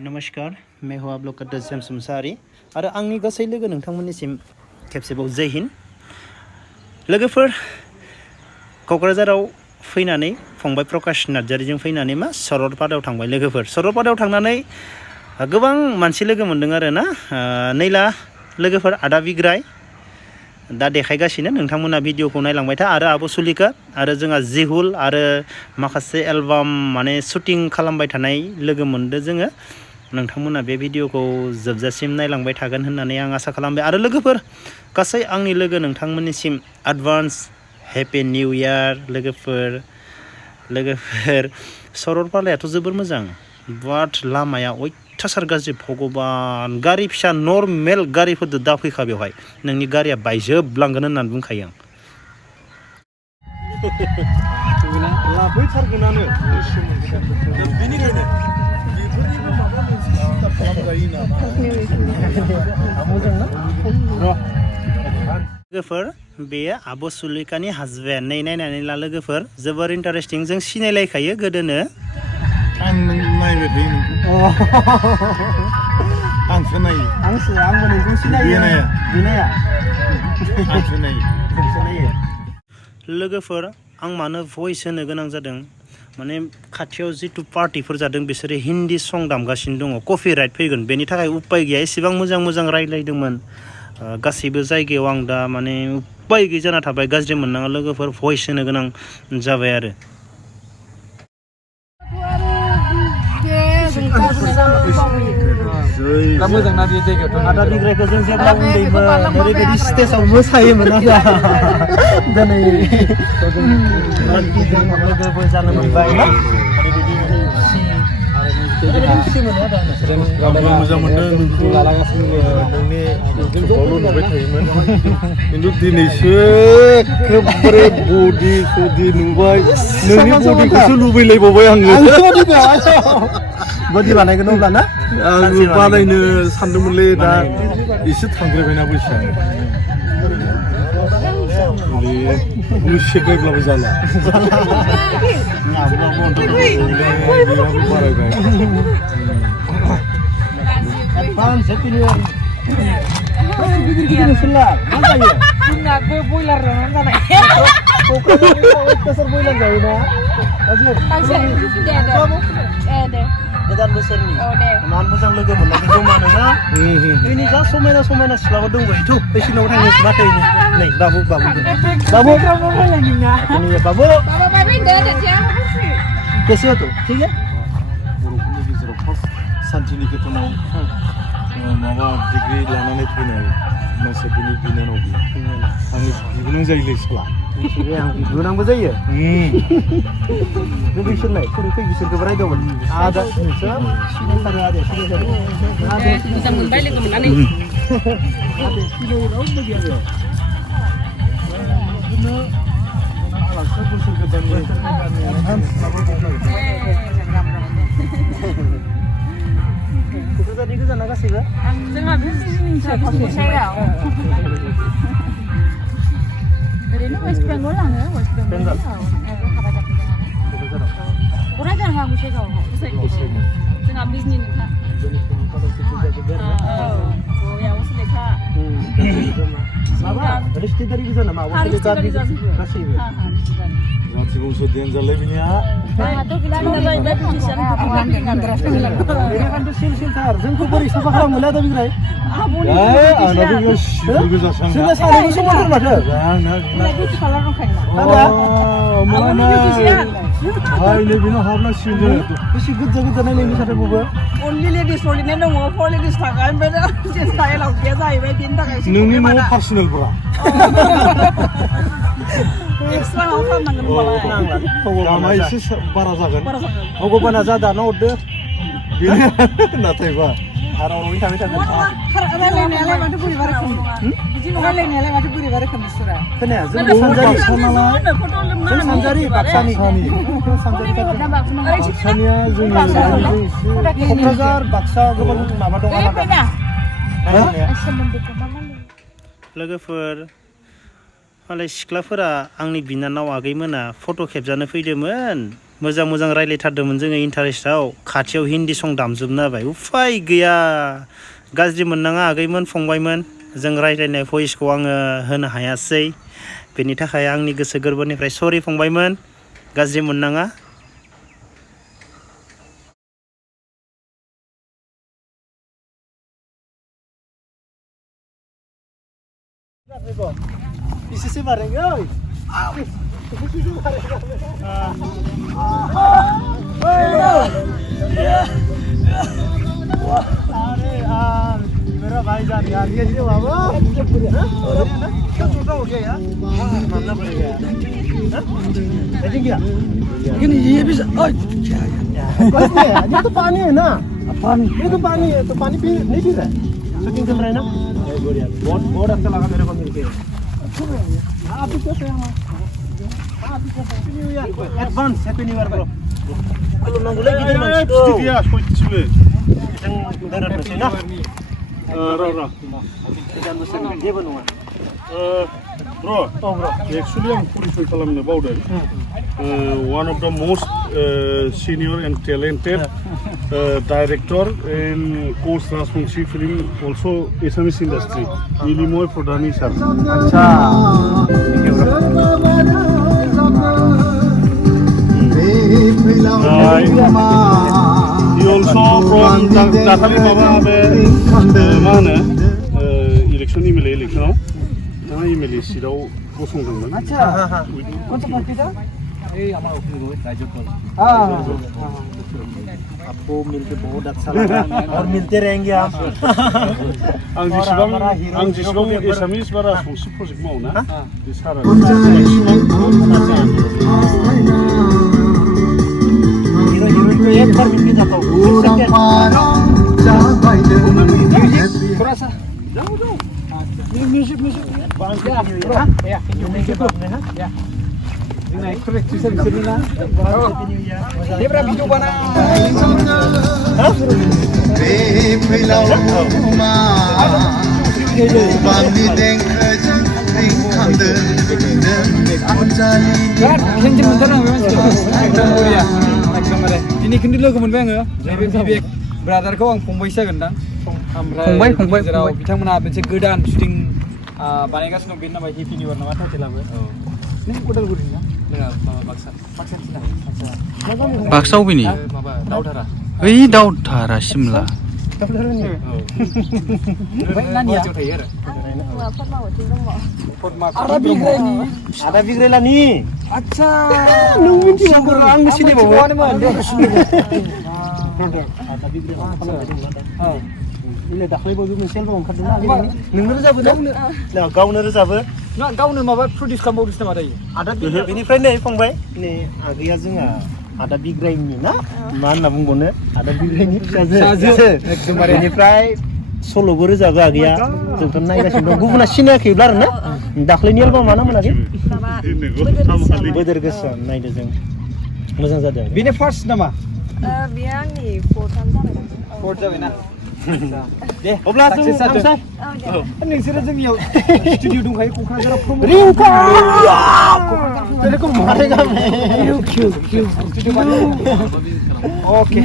नमस्कार मैं हूँ आप लोग का जेम्स मुसाहारि आरो आंनि गासै लोगो नोंथांमोननिसिम खेबसेबाव जय हिन्द लोगोफोर क'क्राझाराव फैनानै फंबाय प्रकाश नार्जारिजों फैनानै सरलपारायाव थांबाय लोगोफोर सरलपारायाव थांनानै गोबां मानसि लोगो मोनदों आरो ना नैला लोगोफोर आदा बिग्राय दा देखायगासिनो नोंथांमोना भिडिअखौ नायलांबाय था आरो आब' सुलिका आरो जोंहा जिहुल आरो माखासे एलबाम माने शुटिं खालामबाय थानाय लोगो मोनदों जोङो नोंथांमोना बे भिडिअखौ जोबजासिम नायलांबाय थागोन होननानै आं आसा खालामबाय आरो लोगोफोर गासै आंनि लोगो नोंथांमोननिसिम एडभान्स हेपि निउ इयार लोगोफोर सरलपारायाथ' जोबोर मोजां बाट लामाया अयथासार गाज्रि भगबान गारि फिसा नर्मेल गारिफोरजों दाफैखा बेवहाय नोंनि गारिया बायजोबलांगोन होननानै बुंखायो आं लाफैथारगोनानो बेनिखायनो बेफोरनिबो माबा मोनसे स्टार्ट खालामजायो नामा लोगोफोर बेयो आब' सुलिकानि हासबेन्ड नै नायनानै ला लोगोफोर जोबोर इन्टारेस्टिं जों सिनायलायखायो गोदोनो आं नायबाय थायो नोंखौ आंसो नायो आंबो नोंखौ सिनायो बिनाया आंसो नायो लोगोफोर आं मानो भइस होनो गोनां जादों माने खाथियाव जिथु पार्टिफोर जादों बिसोरो हिन्दी सं दामगासिनो दङ कपिराइट फैगोन बेनि थाखाय उपाय गैया एसेबां मोजां रायज्लायदोंमोन गासैबो जायगायाव आं दा माने उपाय गैयै जाना थाबाय गाज्रि मोननाङा लोगोफोर भइस होनो गोनां जाबाय आरो मोजांना बे जायगायावथ' आदा बिग्रायखौ जों जेब्ला उन्दैमोन ओरैबायदि स्टेजाव मोसायोमोन आदा दिनै लोगोबो जानो मोनबाय मोजां मोनदों नोंखौ नोंनि इउटुबावल' नुबाय थायोमोन खिन्थु दिनैसो एखेबारे बडि नुबाय नोंनि बडिखौसो लुबैलायबावबाय आङो बडि बानायगोन अब्ला ना आङो बानायनो सानदोंमोनलै दा एसे थांद्रायबायना बैसोआ सेगायब्लाबो जाला बारायबाय जोंनाबो बयलार जानाय बयलार जायोना गोदान बोसोरनि मान मोजां लोगो मोननायखौ जमानो ना बेनि जा समायना सिख्लाबो दंबायथ' बैसिनाव थांनोसै माथो नै बाबु कैसे हो तो ठीक है बर'फोरनि गेजेराव फार्स्ट शान्तिनिकेतनाव माबा डिग्री लानानै फैनाय मानसिफोरनि बिनानाव आंनि बिबोनां जायोलै साला आं बिबोनांबो जायो नों बिसोरलाय फै बिसोरखौबो रायदोंमोन आदा नोंसोर सिनायथारो आदा सिनायथारो मोजां मोनबाय लोगो मोननानै क'क्राझारनि गोजाना गासैबो जोंहा ओरैनो वेस्ट बेंगल आङो वेस्ट बेंगल क'क्राझार हा गसाइगाव जोंहा बिजनिनिखा बयावसो लेखा माबा रिश्तेदारी गोजा नामा गासैबो जाथि बंस' देनजारलै बिनिया बेनिखायनोथ' सिलथार जोंखौ बोरै साफा खालामोलै आदा बिग्राय आंनाबो बेयाव सिबो गोजासो जोंना सानैबो समानथार माथो बेनाव हाबनांसिगोन बेसे गोजा नायनायनि साथाखौबो अनलि लेडिस लिरनाय दङ फर लेडिस थाखा ओमफ्राय स्टाइलाव गैया जाहैबाय बेनि थाखाय नोंनि न'आव पार्सनेल ब्रा एक्सट्रा माबा खालामनांगोन होनबालाय दामा एसे बारा जागोन भगबाना जा दाना हरदो नाथायबा रावरावै थाबाय थागोन रायलायनायालाय माथो बोरैबा रोखोम रायलायनायालाय माथो बोरैबा रोखोम बिसोरा खोनाया जों सानजारि बाक्सानि बाक्सानिया जोंनि क'क्राझार बाक्सा गोबां माबा दं आलादा लोगोफोर मालाय सिख्लाफोरा आंनि बिनानाव आगैमोना फट' खेबजानो फैदोंमोन मोजां मोजां रायलायथारदोंमोन जोङो इन्टारेस्टआव खाथियाव हिन्दी सं दामजोबना होबाय उफाय गैया गाज्रि मोननाङा आगैमोन फंबायमोन जों रायज्लायनाय भइसखौ आङो होनो हायासै बेनि थाखाय आंनि गोसो गोरबोनिफ्राय सरि फंबायमोन गाज्रि मोननाङा Isisi bareng oi. Isisi bareng. अरे यार मेरा भाईजान यार ये बाबा क्यों छोटा हो गया यार मानना पड़ेगा यार लेकिन क्या लेकिन ये भी ये तो पानी है ना पानी ये तो पानी है तो पानी पी नहीं पी रहा है शूटिंग चल रहा है ना बहुत बहुत अच्छा लगा मेरे को मिलके आप भी कैसे हैं आप भी कैसे happy new year advance happy new year bro kalau nanggulai gitu man dia koitçu yang darat mesin nah ra dan mesin dia benua bro actually I'm purified kalamne bawder one of the most senior and talented director in Coast Transparency film also Assamese industry Nilimoy Pradhani sir acha thank you bro he also from Dakhali Baba mana election electionआव MLA seatआव गसंदोंमोन अच्छा कौन सा party था ये हमारा opening राज्यपाल आपको मिलके बहुत अच्छा लगा और मिलते रहेंगे आप आं जेसेबां एसामिस बारा संस्कृत प्रजेक्ट मावो ना बे सारा हीरो हीरोइन को एक बार मिलके जाता हूँ थोड़ा सा जाओ music ya Ini korek bisa na. Dia berapa video mana? Hah? Ini kendi logo मोनबाय आङो बिबेक ब्रादारखौ आं फंबायसो जागोनदां ओमफ्राय फंबाय जेराव बिथांमोना मोनसे गोदान शुटिं बानायगासिनो दं बेनि नामा हेपि निउ इयार नामा टाइटेलाबो नों उदालगुरि ना नङा माबा बाक्सानिसो ना आच्छा बाक्सा अबेनि माबा दावधारा ओइ दावधारा सिमला दावधारानि ओमफ्राय नानिया थायो आरो आदा बिग्रायलानि आच्छा नों मिन्थियो आं सिनायबावोमोन दे आदा बिग्रायला औ इले दाख्लै बयबो मोनसे एलबाम ओंखारदोंना नोंनो रोजाबो ना गावनो रोजाबो ना गावनो माबा प्रडिउस खालामबावदोंसो नामा दायो आदा बेनिफ्राय नै फंबाय नै आगैया जोंहा आदा बिग्रायनि ना मा होनना बुंबावनो आदा बिग्रायनि फिसाजो एकदमबारे बेनिफ्राय सल'बो रोजाबो आगैया जोंथ' नायगासिनो दं गुबुना सिनायाखैब्ला आरो ना दाख्लैनि एलबामा ना मोनाखै बोदोर गोसो नायदो जों मोजां जादों बेनो फार्स्ट नामा बियो आंनि फोर्थ जाबायना दे अब्ला जों थांसै नोंसोरो जोंनियाव स्टुडिअ दंखायो क'क्राझाराव रिंका ओके